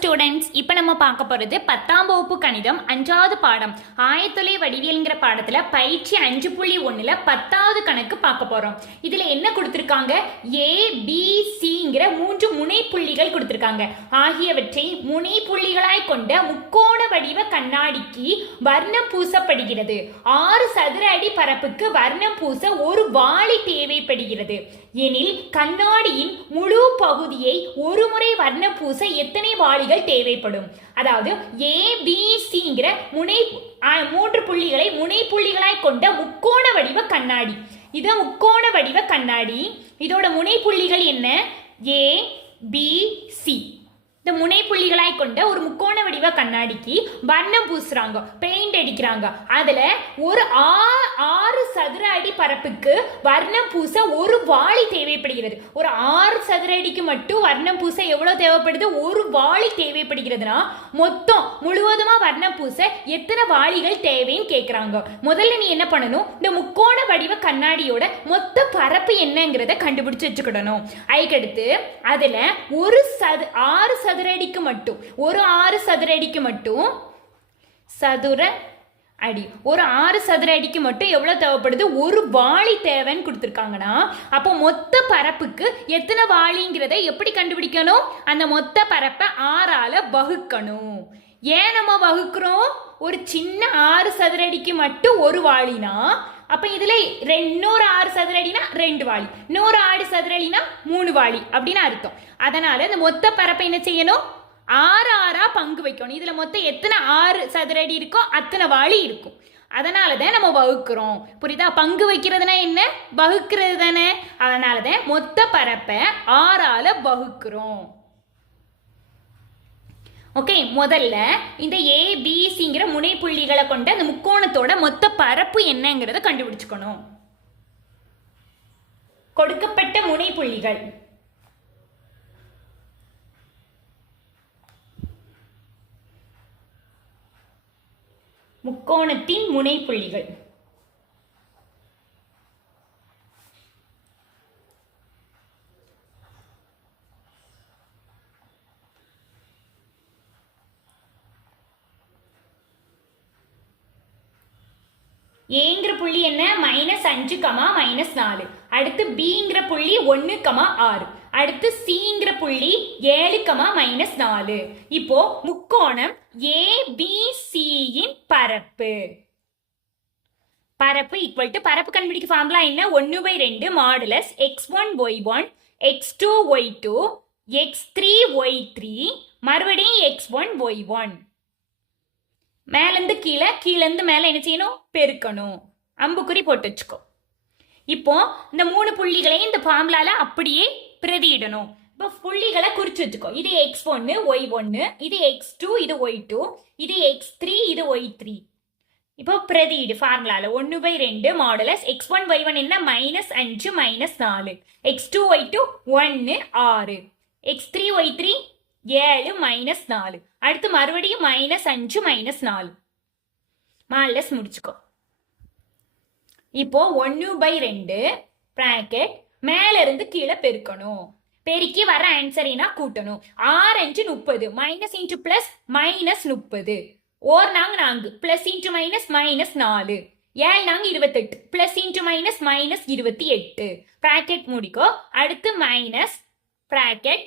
Students, இப்போ நம்ம பார்க்க போகிறது 10ஆம் வகுப்பு கணிதம் 5வது பாடம் ஆயத்தொலை வடிவியல்ங்கிற பாடத்தில் பயிற்சி 5.1ல் 10வது கணக்கு பார்க்க போகிறோம். இதில் என்ன கொடுத்துருக்காங்க? ABCங்கிற 3 முனைப்புள்ளிகள் கொடுத்துருக்காங்க. ஆகியவற்றை முனைப்புள்ளிகளாய் கொண்ட முக்கோண வடிவ கண்ணாடிக்கு வர்ணம் பூசப்படுகிறது. 6 சதுர அடி பரப்புக்கு வர்ணம் பூச ஒரு வாளி தேவைப்படுகிறது எனில் கண்ணாடியின் முழு பகுதியை ஒரு முறை வர்ணம் பூச எத்தனை வாளிகள் தேவைப்படும்? அதாவது ABCங்கிற மூன்று புள்ளிகளை முனைப்புள்ளிகளாய் கொண்ட முக்கோண வடிவ கண்ணாடி. இது முக்கோண வடிவ கண்ணாடி. இதோட முனைப்புள்ளிகள் என்ன? ABC. இந்த முனைப்புள்ளிகளாய் கொண்ட ஒரு முக்கோண வடிவ கண்ணாடிக்கு வர்ணம் பூசுறாங்க, பெயிண்ட் அடிக்கிறாங்க. அதுல ஒரு 6 சதுர அடி பரப்புக்கு வர்ணம் பூச ஒரு வாளி தேவைப்படுகிறது. ஒரு 6 சதுர அடிக்கு மட்டும் வர்ணம் பூச எவ்வளவு தேவைப்படுது? ஒரு வாளி தேவைப்படுகிறதுனா மொத்தம் முழுவதுமா வர்ணம் பூச எத்தனை வாளிகள் தேவைன்னு கேட்கிறாங்க. முதல்ல நீ என்ன பண்ணணும்? இந்த முக்கோண வடிவ கண்ணாடியோட மொத்த பரப்பு என்னங்கிறத கண்டுபிடிச்சு வச்சுக்கிடணும். அதுக்கடுத்து அதுல ஒரு 6 சதுர அடிக்கு மட்டும் ஒரு 6 சதுர அடிக்கு மட்டும் சதுர அடி ஒரு 6 சதுர அடிக்கு மட்டும் எவ்வளவு தேவைப்படுது? ஒரு வாளி தேவைன்னு கொடுத்துருக்காங்கன்னா அப்போ மொத்த பரப்புக்கு எத்தனை வாளிங்கிறத எப்படி கண்டுபிடிக்கணும்? அந்த மொத்த பரப்பை 6ஆல வகுக்கணும். ஏன் நம்ம வகுக்கிறோம்? ஒரு சின்ன 6 சதுர அடிக்கு மட்டும் ஒரு வாளினா அப்ப இதுல இன்னொரு 6 சதுர அடினா 2 வாளி, இன்னொரு 6 சதுர அடினா 3 வாளி அப்படின்னு அர்த்தம். அதனால இந்த மொத்த பரப்பை என்ன செய்யணும்? 6 பங்கு வைக்கணும். இதுல மொத்தம் எத்தனை 6 சதுர அடி இருக்கோ அத்தனை வாளி இருக்கும். அதனாலதான் நம்ம வகுக்கிறோம். புரியுதா? பங்கு வைக்கிறதுனா என்ன? வகுக்கிறது தானே. அதனாலதான் மொத்த பரப்பை 6ஆல வகுக்கிறோம். ஓகே, முதல்ல இந்த ABCங்கிற முனைப்புள்ளிகளை கொண்ட அந்த முக்கோணத்தோட மொத்த பரப்பு என்னங்கிறத கண்டுபிடிச்சுக்கணும். கொடுக்கப்பட்ட முனைப்புள்ளிகள் முக்கோணத்தின் முனைப்புள்ளிகள் ஏங்கிற புள்ளி என்ன? -5, -4. அடுத்து Bங்கிற புள்ளி 1, 6. அடுத்து Cங்கிற புள்ளி 7, -4. இப்போ முக்கோணம் ABCயின் பரப்பு ஈக்குவல் டு பரப்பு கண்டுபிடிக்க ஃபார்முலா என்ன? 1/2 modulus x1 y1 x2 y2 x3 y3 மறுபடியும் x1 y1. மேலேருந்து கீழே, கீழேருந்து மேலே என்ன செய்யணும்? பெருக்கணும். அம்புக்குறி போட்டு வச்சுக்கோ. இப்போ இந்த 3 புள்ளிகளையும் இந்த ஃபார்முலால அப்படியே பிரதியிடணும். இப்போ புள்ளிகளை குறிச்சு வச்சுக்கோ. இது x1 y1, இது x2 இது y2, இது x3 இது y3. இப்போ பிரதியிடு ஃபார்முலால 1/2 மாடுலஸ் x1 y1 என்ன? -5 -4. x2 y2 1 6. x3 y3 7 -4. அடுத்து மறுபடியும் -5 -4. மாடுலஸ் முடிச்சுக்கோ. இப்போ 1/2 பிராக்கெட் மேல இருந்து கீழே பெருக்கணும். பெருக்கி வர ஆன்சரினா கூட்டணும். 6 30 மைனஸ் இன்டு பிளஸ் -30. ஓர் நாங்க 4 பிளஸ் இன்டு மைனஸ் -4. 7 நாங்க 28 பிளஸ் இன்டு மைனஸ் -28. பிராக்கெட் முடிக்கோ. அடுத்து மைனஸ் பிராக்கெட்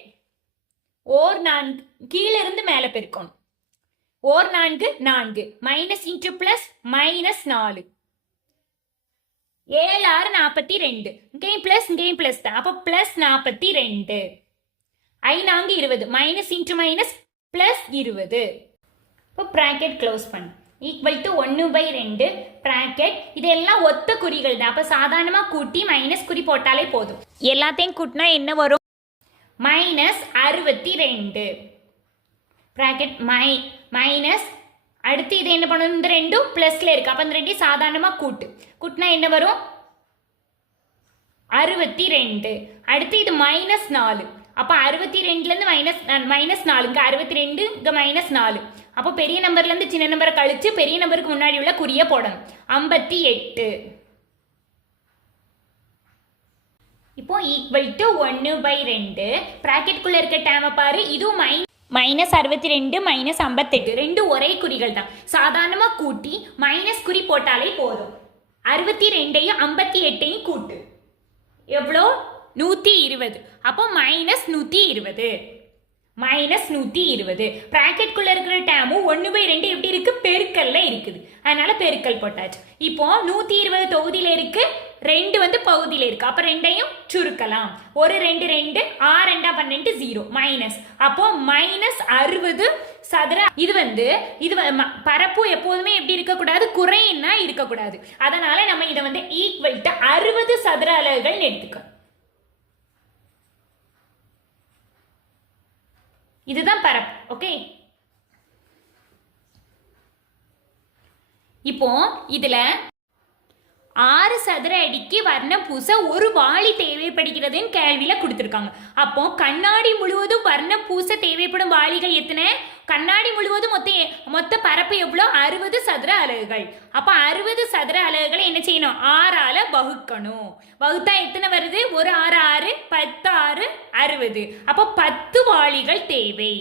ஓர் 4 கீழே இருந்து மேல பெருக்கணும். ஓர் 4 4 மைனஸ் இன்டு பிளஸ் -4. 7 6 42. இங்கேயும் பிளஸ் தான். அப்போ plus 42. 5 4 20 minus into minus plus 20. இப்போ பிராக்கெட் க்ளோஸ் பண்ணு. Equal to 1/2 bracket. இதெல்லாம் ஒத்த குறிகள் தான். அப்போ சாதாரணமாக கூட்டி மைனஸ் குறி போட்டாலே போதும். எல்லாத்தையும் கூட்டினா என்ன வரும்? -62 பிராக்கெட் மைனஸ். அடுத்து இது என்ன பண்ணணும்? இந்த 2 பிளஸ்ல இருக்கு. அப்ப இந்த 2 சாதாரணமா கூட்டினா என்ன வரும்? 62. அடுத்து இது -4. அப்ப 62ல இருந்து -4 இங்க 62 இங்க -4. அப்போ பெரிய நம்பர்ல இருந்து சின்ன நம்பரை கழிச்சு பெரிய நம்பருக்கு முன்னாடி உள்ள குறிய போடணும். 58. இப்போ ஈக்குவல் டு 1/2 பிராக்கெட்குள்ள இருக்க டேமை பாரு. இதுவும் -62 -58 ரெண்டும் ஒரே குறிகள் தான். சாதாரணமாக கூட்டி மைனஸ் குறி போட்டாலே போதும். 62ஐயும் 58ஐயும் கூட்டு எவ்வளோ? 120. அப்போ -120 -120. ப்ராக்கெட்குள்ள இருக்கிற டேமும் 1/2 எப்படி இருக்கு? பெருக்கல்ல இருக்குது. அதனால பெருக்கல் போட்டாச்சு. இப்போ 120 தொகுதியில இருக்கு, 2 வந்து பகுதியில இருக்கு. அப்ப 2ஐயும் சுருக்கலாம். ஒரு 2 2 6 2 12 0 மைனஸ். அப்போ -60 சதுர. இது பரப்பு எப்போதுமே எப்படி இருக்கக்கூடாது? குறைன்னா இருக்கக்கூடாது. அதனால நம்ம இதை வந்து ஈக்குவல் டு 60 சதுர அலகுகள் எடுத்துக்க. இதுதான் பரப்பு. ஓகே, இப்போ இதுல 6 சதுர அடிக்கு வர்ணம் பூச ஒரு வாளி தேவைப்படுகிறதுன்னு கேள்வியில கொடுத்துருக்காங்க. அப்போ கண்ணாடி முழுவதும் வர்ணம் பூச தேவைப்படும் வாளிகள் எத்தனை? கண்ணாடி முழுவதும் மொத்த பரப்பு எவ்வளோ? 60 சதுர அலகுகள். அப்போ 60 சதுர அலகுகளை என்ன செய்யணும்? 6ஆல வகுக்கணும். வகுத்தா எத்தனை வருது? ஒரு 6 6 10 6 60. அப்போ 10 வாளிகள் தேவை.